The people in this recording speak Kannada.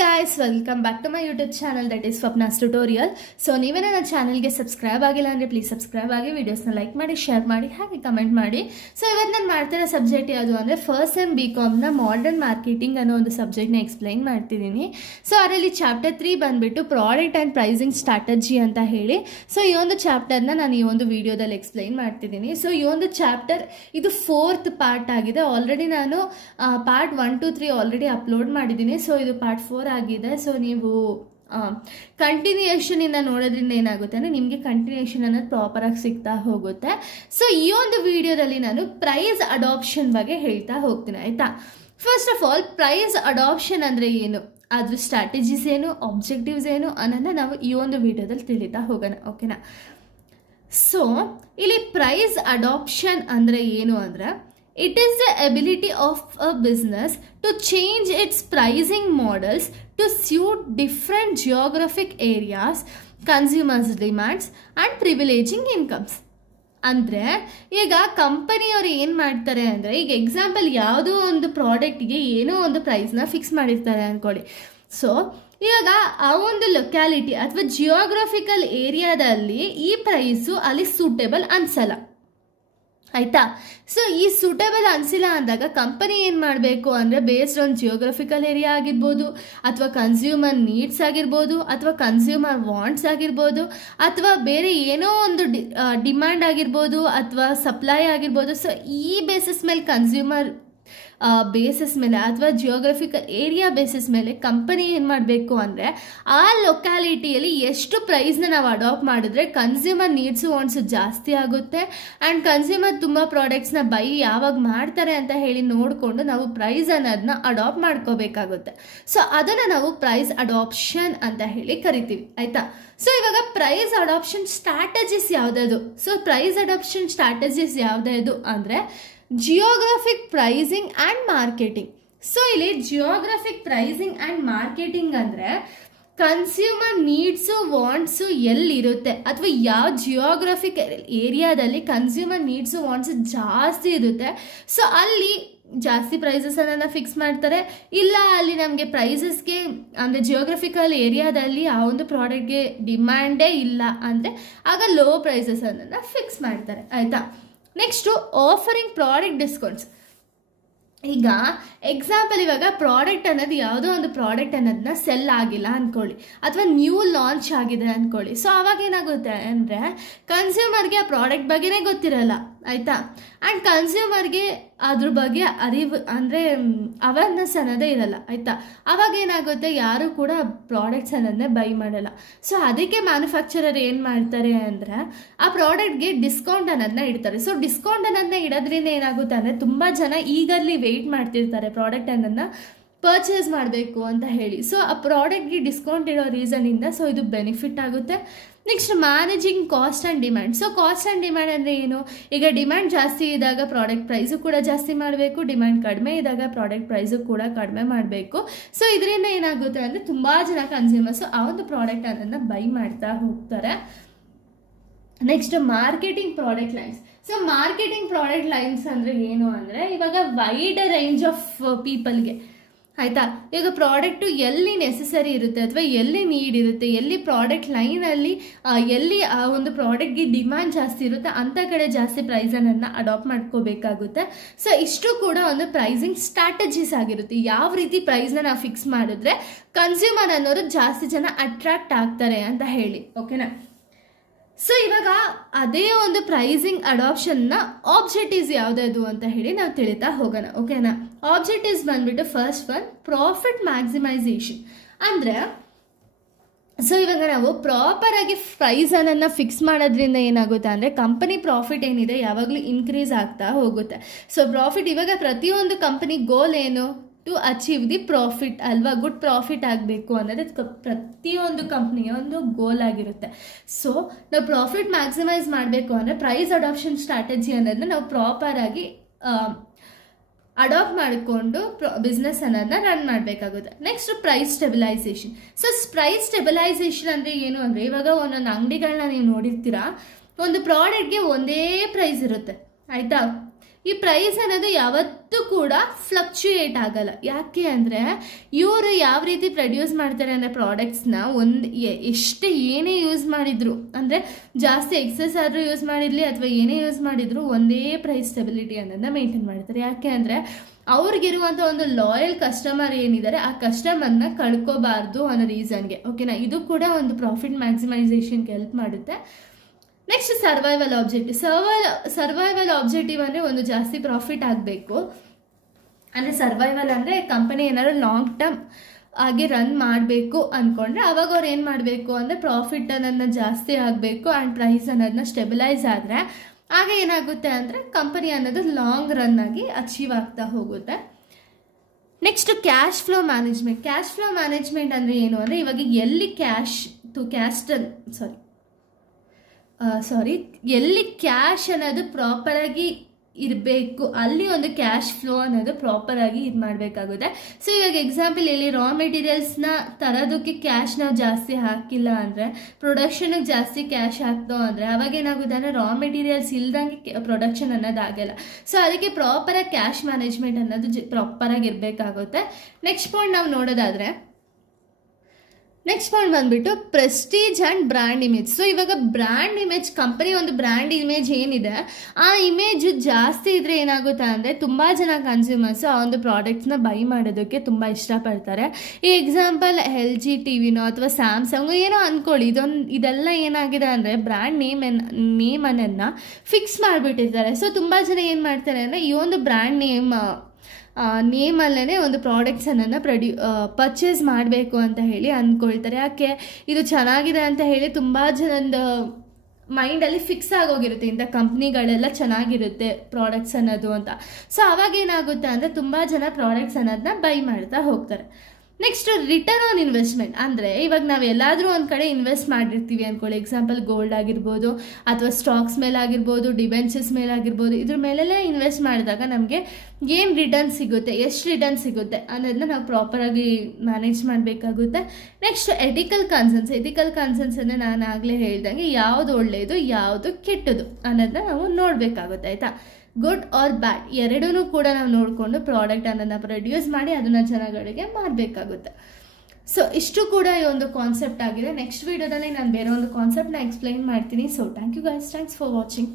guys, welcome back to my YouTube channel that is Swapna's Tutorial. So ನೀವೇನ ನನ್ನ ಚಾನೆಲ್ಗೆ ಸಬ್ಸ್ಕ್ರೈಬ್ ಆಗಿಲ್ಲ ಅಂದರೆ ಪ್ಲೀಸ್ ಸಬ್ಸ್ಕ್ರೈಬ್ ಆಗಿ ವಿಡಿಯೋಸ್ನ ಲೈಕ್ ಮಾಡಿ ಶೇರ್ ಮಾಡಿ ಹಾಗೆ ಕಮೆಂಟ್ ಮಾಡಿ. ಸೊ ಇವತ್ತು ನಾನು ಮಾಡ್ತಿರೋ ಸಬ್ಜೆಕ್ಟ್ ಯಾವುದು ಅಂದರೆ ಫಸ್ಟ್ ಸೆಮ್ BComನ ಮಾಡರ್ನ್ ಮಾರ್ಕೆಟಿಂಗ್ ಅನ್ನೋ ಒಂದು ಸಬ್ಜೆಕ್ಟ್ನ ಎಕ್ಸ್ಪ್ಲೈನ್ ಮಾಡ್ತಿದ್ದೀನಿ. ಸೊ ಅದರಲ್ಲಿ ಚಾಪ್ಟರ್ 3 ಬಂದುಬಿಟ್ಟು ಪ್ರಾಡಕ್ಟ್ ಆ್ಯಂಡ್ ಪ್ರೈಸಿಂಗ್ ಸ್ಟ್ರಾಟಜಿ ಅಂತ ಹೇಳಿ. ಸೊ ಈ ಒಂದು ಚಾಪ್ಟರ್ನ ನಾನು ಈ ಒಂದು ವಿಡಿಯೋದಲ್ಲಿ ಎಕ್ಸ್ಪ್ಲೈನ್ ಮಾಡ್ತಿದ್ದೀನಿ. ಸೊ ಈ ಒಂದು ಚಾಪ್ಟರ್ ಇದು 4th ಪಾರ್ಟ್ ಆಗಿದೆ. ಆಲ್ರೆಡಿ ನಾನು ಪಾರ್ಟ್ 1 to 3 ಆಲ್ರೆಡಿ ಅಪ್ಲೋಡ್ ಮಾಡಿದ್ದೀನಿ. ಸೊ ಇದು ಪಾರ್ಟ್ 4 ಆಗಿದೆ. ಸೊ ನೀವು ಕಂಟಿನ್ಯೂಯೇಷನ್ ಇಂದ ನೋಡೋದ್ರಿಂದ ಏನಾಗುತ್ತೆ ಅಂದರೆ ನಿಮಗೆ ಕಂಟಿನ್ಯೂಯೇಷನ್ ಅನ್ನೋದು ಪ್ರಾಪರಾಗಿ ಸಿಗ್ತಾ ಹೋಗುತ್ತೆ. ಸೊ ಈ ಒಂದು ವಿಡಿಯೋದಲ್ಲಿ ನಾನು ಪ್ರೈಸ್ ಅಡಾಪ್ಷನ್ ಬಗ್ಗೆ ಹೇಳ್ತಾ ಹೋಗ್ತೀನಿ, ಆಯಿತಾ. First of all price adoption ಅಂದರೆ ಏನು, ಅದ್ರ ಸ್ಟ್ರಾಟಜೀಸ್ ಏನು, ಆಬ್ಜೆಕ್ಟಿವ್ಸ್ ಏನು ಅನ್ನೋದನ್ನ ನಾವು ಈ ಒಂದು ವಿಡಿಯೋದಲ್ಲಿ ತಿಳಿತಾ ಹೋಗೋಣ, ಓಕೆನಾ. ಸೊ ಇಲ್ಲಿ ಪ್ರೈಸ್ ಅಡಾಪ್ಷನ್ ಅಂದರೆ ಏನು ಅಂದರೆ it is the ability of a business to change its pricing models to suit different geographic areas, consumers' demands and privileging incomes. ಅಂದರೆ ಈಗ ಕಂಪನಿಯವರು ಏನು ಮಾಡ್ತಾರೆ ಅಂದರೆ, ಈಗ ಎಕ್ಸಾಂಪಲ್ ಯಾವುದೋ ಒಂದು ಪ್ರಾಡಕ್ಟ್ಗೆ ಏನೋ ಒಂದು ಪ್ರೈಸ್ನ ಫಿಕ್ಸ್ ಮಾಡಿರ್ತಾರೆ ಅಂದ್ಕೊಳ್ಳಿ. ಸೊ ಇವಾಗ ಆ ಒಂದು ಲೊಕ್ಯಾಲಿಟಿ ಅಥವಾ ಜಿಯೋಗ್ರಫಿಕಲ್ ಏರಿಯಾದಲ್ಲಿ ಈ ಪ್ರೈಸು ಅಲ್ಲಿ ಸೂಟೇಬಲ್ ಅನ್ಸಲ್ಲ, ಆಯಿತಾ. ಸೊ ಈ ಸೂಟೇಬಲ್ ಅನಿಸಿಲ್ಲ ಅಂದಾಗ ಕಂಪನಿ ಏನು ಮಾಡಬೇಕು ಅಂದರೆ ಬೇಸ್ಡ್ ಆನ್ ಜಿಯೋಗ್ರಫಿಕಲ್ ಏರಿಯಾ ಆಗಿರ್ಬೋದು, ಅಥವಾ ಕನ್ಸ್ಯೂಮರ್ ನೀಡ್ಸ್ ಆಗಿರ್ಬೋದು, ಅಥವಾ ಕನ್ಸ್ಯೂಮರ್ ವಾಂಟ್ಸ್ ಆಗಿರ್ಬೋದು, ಅಥವಾ ಬೇರೆ ಏನೋ ಒಂದು ಡಿಮ್ಯಾಂಡ್ ಆಗಿರ್ಬೋದು, ಅಥವಾ ಸಪ್ಲೈ ಆಗಿರ್ಬೋದು. ಸೊ ಈ ಬೇಸಿಸ್ ಮೇಲೆ ಕನ್ಸ್ಯೂಮರ್ ಬೇಸಿಸ್ ಮೇಲೆ ಅಥವಾ ಜಿಯೋಗ್ರಫಿಕಲ್ ಏರಿಯಾ ಬೇಸಿಸ್ ಮೇಲೆ ಕಂಪನಿ ಏನು ಮಾಡಬೇಕು ಅಂದರೆ ಆ ಲೊಕ್ಯಾಲಿಟಿಯಲ್ಲಿ ಎಷ್ಟು ಪ್ರೈಸ್ನ ನಾವು ಅಡಾಪ್ಟ್ ಮಾಡಿದ್ರೆ ಕನ್ಸ್ಯೂಮರ್ ನೀಡ್ಸು ವಾಂಟ್ಸು ಜಾಸ್ತಿ ಆಗುತ್ತೆ ಆ್ಯಂಡ್ ಕನ್ಸ್ಯೂಮರ್ ತುಂಬ ಪ್ರಾಡಕ್ಟ್ಸ್ನ ಬೈ ಯಾವಾಗ ಮಾಡ್ತಾರೆ ಅಂತ ಹೇಳಿ ನೋಡಿಕೊಂಡು ನಾವು ಪ್ರೈಸ್ ಅನ್ನೋದನ್ನ ಅಡಾಪ್ಟ್ ಮಾಡ್ಕೋಬೇಕಾಗುತ್ತೆ. ಸೊ ಅದನ್ನು ನಾವು ಪ್ರೈಸ್ ಅಡಾಪ್ಷನ್ ಅಂತ ಹೇಳಿ ಕರಿತೀವಿ, ಆಯಿತಾ. ಸೊ ಇವಾಗ ಪ್ರೈಸ್ ಅಡಾಪ್ಷನ್ ಸ್ಟ್ರಾಟಜೀಸ್ ಯಾವುದದು, ಸೊ ಪ್ರೈಸ್ ಅಡಾಪ್ಷನ್ ಸ್ಟ್ರಾಟಜೀಸ್ ಯಾವುದದು ಅಂದರೆ geographic pricing and marketing. So ಇಲ್ಲಿ ಜಿಯೋಗ್ರಫಿಕ್ ಪ್ರೈಸಿಂಗ್ ಆ್ಯಂಡ್ ಮಾರ್ಕೆಟಿಂಗ್ ಅಂದರೆ ಕನ್ಸ್ಯೂಮರ್ ನೀಡ್ಸು ವಾಂಟ್ಸು ಎಲ್ಲಿರುತ್ತೆ ಅಥವಾ ಯಾವ ಜಿಯೋಗ್ರಫಿಕ್ ಏರಿಯಾದಲ್ಲಿ ಕನ್ಸ್ಯೂಮರ್ ನೀಡ್ಸು ವಾಂಟ್ಸು ಜಾಸ್ತಿ ಇರುತ್ತೆ, ಸೊ ಅಲ್ಲಿ ಜಾಸ್ತಿ ಪ್ರೈಸಸನ್ನು ಫಿಕ್ಸ್ ಮಾಡ್ತಾರೆ. ಇಲ್ಲ ಅಲ್ಲಿ ನಮಗೆ ಪ್ರೈಸಸ್ಗೆ ಅಂದರೆ ಜಿಯೋಗ್ರಫಿಕಲ್ ಏರಿಯಾದಲ್ಲಿ ಆ ಒಂದು ಪ್ರಾಡಕ್ಟ್ಗೆ ಡಿಮ್ಯಾಂಡೇ ಇಲ್ಲ ಅಂದರೆ ಆಗ ಲೋ ಪ್ರೈಸಸನ್ನು ಫಿಕ್ಸ್ ಮಾಡ್ತಾರೆ, ಆಯಿತಾ. Next offering product discounts. ಈಗ ಎಕ್ಸಾಂಪಲ್ ಇವಾಗ ಪ್ರಾಡಕ್ಟ್ ಅನ್ನೋದು ಯಾವುದೋ ಒಂದು ಪ್ರಾಡಕ್ಟ್ ಅನ್ನೋದನ್ನ ಸೆಲ್ ಆಗಿಲ್ಲ ಅಂದ್ಕೊಳ್ಳಿ, ಅಥವಾ ನ್ಯೂ ಲಾಂಚ್ ಆಗಿದೆ ಅಂದ್ಕೊಳ್ಳಿ. ಸೊ ಅವಾಗ ಏನಾಗುತ್ತೆ ಅಂದರೆ ಕನ್ಸ್ಯೂಮರ್ಗೆ ಆ ಪ್ರಾಡಕ್ಟ್ ಬಗ್ಗೆನೇ ಗೊತ್ತಿರಲ್ಲ, ಆಯಿತಾ. ಆ್ಯಂಡ್ ಕನ್ಸ್ಯೂಮರ್ಗೆ ಅದ್ರ ಬಗ್ಗೆ ಅರಿವು ಅಂದರೆ ಅವೇರ್ನೆಸ್ ಅನ್ನೋದೇ ಇರಲ್ಲ, ಆಯಿತಾ. ಅವಾಗ ಏನಾಗುತ್ತೆ ಯಾರು ಕೂಡ ಪ್ರಾಡಕ್ಟ್ಸ್ ಅನ್ನೋದನ್ನೇ ಬೈ ಮಾಡಲ್ಲ. ಸೊ ಅದಕ್ಕೆ ಮ್ಯಾನುಫ್ಯಾಕ್ಚರರ್ ಏನು ಮಾಡ್ತಾರೆ ಅಂದರೆ ಆ ಪ್ರಾಡಕ್ಟ್ಗೆ ಡಿಸ್ಕೌಂಟ್ ಅನ್ನೋದನ್ನ ಇಡ್ತಾರೆ. ಸೊ ಡಿಸ್ಕೌಂಟ್ ಅನ್ನೋದನ್ನ ಇಡೋದ್ರಿಂದ ಏನಾಗುತ್ತೆ ಅಂದರೆ ತುಂಬ ಜನ ಈಗಲ್ಲಿ ವೆಯ್ಟ್ ಮಾಡ್ತಿರ್ತಾರೆ ಪ್ರಾಡಕ್ಟ್ ಅನ್ನೋದನ್ನ ಪರ್ಚೇಸ್ ಮಾಡಬೇಕು ಅಂತ ಹೇಳಿ. ಸೊ ಆ ಪ್ರಾಡಕ್ಟ್ಗೆ ಡಿಸ್ಕೌಂಟ್ ಇಡೋ ರೀಸನಿಂದ ಸೊ ಇದು ಬೆನಿಫಿಟ್ ಆಗುತ್ತೆ. Next managing cost and demand. So cost and demand ಅಂದರೆ ಏನು, ಈಗ ಡಿಮ್ಯಾಂಡ್ ಜಾಸ್ತಿ ಇದ್ದಾಗ ಪ್ರಾಡಕ್ಟ್ ಪ್ರೈಸು ಕೂಡ ಜಾಸ್ತಿ ಮಾಡಬೇಕು, ಡಿಮ್ಯಾಂಡ್ ಕಡಿಮೆ ಇದ್ದಾಗ ಪ್ರಾಡಕ್ಟ್ ಪ್ರೈಸು ಕೂಡ ಕಡಿಮೆ ಮಾಡಬೇಕು. ಸೊ ಇದರಿಂದ ಏನಾಗುತ್ತೆ ಅಂದರೆ ತುಂಬ ಜನ ಕನ್ಸ್ಯೂಮರ್ಸು ಆ ಒಂದು ಪ್ರಾಡಕ್ಟ್ ಅನ್ನೋದನ್ನ ಬೈ ಮಾಡ್ತಾ ಹೋಗ್ತಾರೆ. Next marketing product lines. So marketing product lines ಅಂದರೆ ಏನು ಅಂದರೆ ಇವಾಗ ವೈಡ್ ರೇಂಜ್ ಆಫ್ ಪೀಪಲ್ಗೆ, ಆಯಿತಾ. ಈಗ ಪ್ರಾಡಕ್ಟು ಎಲ್ಲಿ ನೆಸೆಸರಿ ಇರುತ್ತೆ ಅಥವಾ ಎಲ್ಲಿ ನೀಡ್ ಇರುತ್ತೆ, ಎಲ್ಲಿ ಪ್ರಾಡಕ್ಟ್ ಲೈನಲ್ಲಿ ಎಲ್ಲಿ ಆ ಒಂದು ಪ್ರಾಡಕ್ಟ್ಗೆ ಡಿಮ್ಯಾಂಡ್ ಜಾಸ್ತಿ ಇರುತ್ತೆ ಅಂಥ ಕಡೆ ಜಾಸ್ತಿ ಪ್ರೈಸನ್ನು ಅಡಾಪ್ಟ್ ಮಾಡ್ಕೋಬೇಕಾಗುತ್ತೆ. ಸೊ ಇಷ್ಟು ಕೂಡ ಒಂದು ಪ್ರೈಸಿಂಗ್ ಸ್ಟ್ರಾಟಜೀಸ್ ಆಗಿರುತ್ತೆ. ಯಾವ ರೀತಿ ಪ್ರೈಸ್ನ ನಾವು ಫಿಕ್ಸ್ ಮಾಡಿದ್ರೆ ಕನ್ಸ್ಯೂಮರ್ ಅನ್ನೋರು ಜಾಸ್ತಿ ಜನ ಅಟ್ರಾಕ್ಟ್ ಆಗ್ತಾರೆ ಅಂತ ಹೇಳಿ, ಓಕೆನಾ. ಸೊ ಇವಾಗ ಅದೇ ಒಂದು ಪ್ರೈಸಿಂಗ್ ಅಡಾಪ್ಷನ್ನ ಆಬ್ಜೆಕ್ಟಿವ್ಸ್ ಯಾವುದದು ಅಂತ ಹೇಳಿ ನಾವು ತಿಳಿತಾ ಹೋಗೋಣ, ಓಕೆನಾ. ಆಬ್ಜೆಕ್ಟಿವ್ಸ್ ಬಂದ್ಬಿಟ್ಟು ಫಸ್ಟ್ ಒನ್ ಪ್ರಾಫಿಟ್ ಮ್ಯಾಕ್ಸಿಮೈಸೇಷನ್. ಅಂದರೆ ಸೊ ಇವಾಗ ನಾವು ಪ್ರಾಪರಾಗಿ ಪ್ರೈಸನ್ನು ಫಿಕ್ಸ್ ಮಾಡೋದ್ರಿಂದ ಏನಾಗುತ್ತೆ ಅಂದರೆ ಕಂಪನಿ ಪ್ರಾಫಿಟ್ ಏನಿದೆ ಯಾವಾಗಲೂ ಇನ್ಕ್ರೀಸ್ ಆಗ್ತಾ ಹೋಗುತ್ತೆ. ಸೊ ಪ್ರಾಫಿಟ್ ಇವಾಗ ಪ್ರತಿಯೊಂದು ಕಂಪನಿ ಗೋಲ್ ಏನು, ಟು ಅಚೀವ್ ದಿ ಪ್ರಾಫಿಟ್ ಅಲ್ವಾ, ಗುಡ್ ಪ್ರಾಫಿಟ್ ಆಗಬೇಕು ಅನ್ನೋದು ಪ್ರತಿಯೊಂದು ಕಂಪ್ನಿಯ ಒಂದು ಗೋಲ್ ಆಗಿರುತ್ತೆ. ಸೊ ನಾವು ಪ್ರಾಫಿಟ್ ಮ್ಯಾಕ್ಸಿಮೈಸ್ ಮಾಡಬೇಕು ಅಂದರೆ ಪ್ರೈಸ್ ಅಡಾಪ್ಷನ್ ಸ್ಟ್ರಾಟಜಿ ಅನ್ನೋದನ್ನ ನಾವು ಪ್ರಾಪರಾಗಿ ಅಡಾಪ್ಟ್ ಮಾಡಿಕೊಂಡು ಬಿಸ್ನೆಸ್ ಅನ್ನೋದನ್ನ ರನ್ ಮಾಡಬೇಕಾಗುತ್ತೆ. Next price stabilisation. So price stabilisation ಅಂದರೆ ಏನು ಅಂದರೆ ಇವಾಗ ಒಂದೊಂದು ಅಂಗಡಿಗಳನ್ನ ನೀವು ನೋಡಿರ್ತೀರಾ, ಒಂದು ಪ್ರಾಡಕ್ಟ್ಗೆ ಒಂದೇ ಪ್ರೈಸ್ ಇರುತ್ತೆ, ಆಯಿತಾ. ಈ ಪ್ರೈಸ್ ಅನ್ನೋದು ಯಾವತ್ತೂ ಕೂಡ ಫ್ಲಕ್ಚುಯೇಟ್ ಆಗಲ್ಲ. ಯಾಕೆ ಅಂದರೆ ಇವರು ಯಾವ ರೀತಿ ಪ್ರೊಡ್ಯೂಸ್ ಮಾಡ್ತಾರೆ ಅಂದರೆ ಪ್ರಾಡಕ್ಟ್ಸ್ನ ಎಷ್ಟು ಏನೇ ಯೂಸ್ ಮಾಡಿದ್ರು, ಅಂದರೆ ಜಾಸ್ತಿ ಎಕ್ಸೆಸ್ ಆದರೂ ಯೂಸ್ ಮಾಡಿರಲಿ ಅಥವಾ ಏನೇ ಯೂಸ್ ಮಾಡಿದ್ರು ಒಂದೇ ಪ್ರೈಸ್ ಸ್ಟೆಬಿಲಿಟಿ ಅನ್ನೋದನ್ನ ಮೇಂಟೈನ್ ಮಾಡ್ತಾರೆ. ಯಾಕೆ ಅಂದರೆ ಅವ್ರಿಗಿರುವಂಥ ಒಂದು ಲಾಯಲ್ ಕಸ್ಟಮರ್ ಏನಿದ್ದಾರೆ ಆ ಕಸ್ಟಮರ್ನ ಕಳ್ಕೋಬಾರ್ದು ಅನ್ನೋ ರೀಸನ್ಗೆ. ಓಕೆನಾ, ಇದು ಕೂಡ ಒಂದು ಪ್ರಾಫಿಟ್ ಮ್ಯಾಕ್ಸಿಮೈಸೇಷನ್ಗೆ ಹೆಲ್ಪ್ ಮಾಡುತ್ತೆ. Next survival objective. Survival objective ಅಂದರೆ ಒಂದು ಜಾಸ್ತಿ ಪ್ರಾಫಿಟ್ ಆಗಬೇಕು, ಅಂದರೆ ಸರ್ವೈವಲ್ ಅಂದರೆ ಕಂಪನಿ ಏನಾದ್ರು ಲಾಂಗ್ ಟರ್ಮ್ ಆಗಿ ರನ್ ಮಾಡಬೇಕು ಅಂದ್ಕೊಂಡ್ರೆ ಅವಾಗ ಅವ್ರು ಏನು ಮಾಡಬೇಕು ಅಂದರೆ ಪ್ರಾಫಿಟ್ ಅನ್ನೋದನ್ನ ಜಾಸ್ತಿ ಆಗಬೇಕು ಆ್ಯಂಡ್ ಪ್ರೈಸ್ ಅನ್ನೋದನ್ನ ಸ್ಟೆಬಿಲೈಸ್ ಆದರೆ ಆಗ ಏನಾಗುತ್ತೆ ಅಂದರೆ ಕಂಪನಿ ಅನ್ನೋದು ಲಾಂಗ್ ರನ್ ಆಗಿ ಅಚೀವ್ ಆಗ್ತಾ ಹೋಗುತ್ತೆ. Next cash flow management. Cash flow management ಅಂದರೆ ಏನು ಅಂದರೆ ಇವಾಗ ಎಲ್ಲಿ ಎಲ್ಲಿ ಕ್ಯಾಶ್ ಅನ್ನೋದು ಪ್ರಾಪರಾಗಿ ಇರಬೇಕು ಅಲ್ಲಿ ಒಂದು ಕ್ಯಾಶ್ ಫ್ಲೋ ಅನ್ನೋದು ಪ್ರಾಪರಾಗಿ ಇದು ಮಾಡಬೇಕಾಗುತ್ತೆ. ಸೊ ಇವಾಗ ಎಕ್ಸಾಂಪಲ್ ಇಲ್ಲಿ ರಾ ಮೆಟೀರಿಯಲ್ಸ್ನ ತರೋದಕ್ಕೆ ಕ್ಯಾಶ್ ನಾವು ಜಾಸ್ತಿ ಹಾಕಿಲ್ಲ ಅಂದರೆ, ಪ್ರೊಡಕ್ಷನ್ಗೆ ಜಾಸ್ತಿ ಕ್ಯಾಶ್ ಹಾಕ್ತೋ ಅಂದರೆ ಅವಾಗ ಏನಾಗುತ್ತೆ ಅಂದರೆ ರಾ ಮೆಟೀರಿಯಲ್ಸ್ ಇಲ್ದಂಗೆ ಪ್ರೊಡಕ್ಷನ್ ಅನ್ನೋದು ಆಗಲ್ಲ. ಸೊ ಅದಕ್ಕೆ ಪ್ರಾಪರಾಗಿ ಕ್ಯಾಶ್ ಮ್ಯಾನೇಜ್ಮೆಂಟ್ ಅನ್ನೋದು ಪ್ರಾಪರಾಗಿ ಇರಬೇಕಾಗುತ್ತೆ. ನೆಕ್ಸ್ಟ್ ಪಾಯಿಂಟ್ ನಾವು ನೋಡೋದಾದರೆ, ನೆಕ್ಸ್ಟ್ ಪಾಯಿಂಟ್ ಬಂದ್ಬಿಟ್ಟು Prestige and brand image. So ಇವಾಗ ಬ್ರ್ಯಾಂಡ್ ಇಮೇಜ್, ಕಂಪನಿ ಒಂದು ಬ್ರ್ಯಾಂಡ್ ಇಮೇಜ್ ಏನಿದೆ ಆ ಇಮೇಜು ಜಾಸ್ತಿ ಇದ್ರೆ ಏನಾಗುತ್ತೆ ಅಂದರೆ ತುಂಬ ಜನ ಕನ್ಸ್ಯೂಮರ್ಸು ಆ ಒಂದು ಪ್ರಾಡಕ್ಟ್ಸ್ನ ಬೈ ಮಾಡೋದಕ್ಕೆ ತುಂಬ ಇಷ್ಟಪಡ್ತಾರೆ. ಈ ಎಕ್ಸಾಂಪಲ್ LG ಟಿವಿನೋ ಅಥವಾ ಸ್ಯಾಮ್ಸಂಗು ಏನೋ ಅಂದ್ಕೊಳ್ಳಿ, ಇದೆಲ್ಲ ಏನಾಗಿದೆ ಅಂದರೆ ಬ್ರ್ಯಾಂಡ್ ನೇಮನ್ನು ಫಿಕ್ಸ್ ಮಾಡಿಬಿಟ್ಟಿರ್ತಾರೆ. ಸೊ ತುಂಬ ಜನ ಏನು ಮಾಡ್ತಾರೆ ಅಂದರೆ ಈ ಒಂದು ಬ್ರ್ಯಾಂಡ್ ನೇಮಲ್ಲೇ ಒಂದು ಪ್ರಾಡಕ್ಟ್ಸನ್ನು ಪರ್ಚೇಸ್ ಮಾಡಬೇಕು ಅಂತ ಹೇಳಿ ಅಂದ್ಕೊಳ್ತಾರೆ. ಯಾಕೆ ಇದು ಚೆನ್ನಾಗಿದೆ ಅಂತ ಹೇಳಿ ತುಂಬ ಜನದ ಮೈಂಡಲ್ಲಿ ಫಿಕ್ಸ್ ಆಗೋಗಿರುತ್ತೆ, ಇಂಥ ಕಂಪ್ನಿಗಳೆಲ್ಲ ಚೆನ್ನಾಗಿರುತ್ತೆ ಪ್ರಾಡಕ್ಟ್ಸ್ ಅನ್ನೋದು ಅಂತ. ಸೊ ಅವಾಗ ಏನಾಗುತ್ತೆ ಅಂದರೆ ತುಂಬ ಜನ ಪ್ರಾಡಕ್ಟ್ಸ್ ಅನ್ನೋದನ್ನ ಬೈ ಮಾಡ್ತಾ ಹೋಗ್ತಾರೆ. Next return on investment. ಅಂದರೆ ಇವಾಗ ನಾವು ಎಲ್ಲಾದರೂ ಒಂದು ಕಡೆ ಇನ್ವೆಸ್ಟ್ ಮಾಡಿರ್ತೀವಿ ಅಂದ್ಕೊಳ್ಳಿ, ಎಕ್ಸಾಂಪಲ್ ಗೋಲ್ಡ್ ಆಗಿರ್ಬೋದು ಅಥವಾ ಸ್ಟಾಕ್ಸ್ ಮೇಲಾಗಿರ್ಬೋದು, ಡಿಬೆಂಚರ್ಸ್ ಮೇಲಾಗಿರ್ಬೋದು, ಇದ್ರ ಮೇಲೆಲ್ಲ ಇನ್ವೆಸ್ಟ್ ಮಾಡಿದಾಗ ನಮಗೆ ಏನು ರಿಟರ್ನ್ ಸಿಗುತ್ತೆ, ಎಷ್ಟು ರಿಟರ್ನ್ ಸಿಗುತ್ತೆ ಅನ್ನೋದನ್ನ ನಾವು ಪ್ರಾಪರಾಗಿ ಮ್ಯಾನೇಜ್ ಮಾಡಬೇಕಾಗುತ್ತೆ. ನೆಕ್ಸ್ಟ್ ಎಥಿಕಲ್ ಕನ್ಸರ್ನ್ಸ್ ಅಂದರೆ ನಾನು ಆಗಲೇ ಹೇಳ್ದಂಗೆ ಯಾವುದು ಒಳ್ಳೆಯದು ಯಾವುದು ಕೆಟ್ಟದು ಅನ್ನೋದನ್ನ ನಾವು ನೋಡಬೇಕಾಗುತ್ತೆ. ಆಯಿತಾ, ಗುಡ್ ಆರ್ ಬ್ಯಾಡ್ ಎರಡೂ ಕೂಡ ನಾವು ನೋಡಿಕೊಂಡು ಪ್ರಾಡಕ್ಟ್ ಅನ್ನೋದನ್ನ ಪ್ರೊಡ್ಯೂಸ್ ಮಾಡಿ ಅದನ್ನು ಜನಗಳಿಗೆ ಮಾರಬೇಕಾಗುತ್ತೆ. ಸೊ ಇಷ್ಟು ಕೂಡ ಈ ಒಂದು ಕಾನ್ಸೆಪ್ಟ್ ಆಗಿದೆ. ನೆಕ್ಸ್ಟ್ ವಿಡಿಯೋದಲ್ಲಿ ನಾನು ಬೇರೆ ಒಂದು ಕಾನ್ಸೆಪ್ಟ್ನ ಎಕ್ಸ್ಪ್ಲೈನ್ ಮಾಡ್ತೀನಿ. So thank you guys, thanks for watching.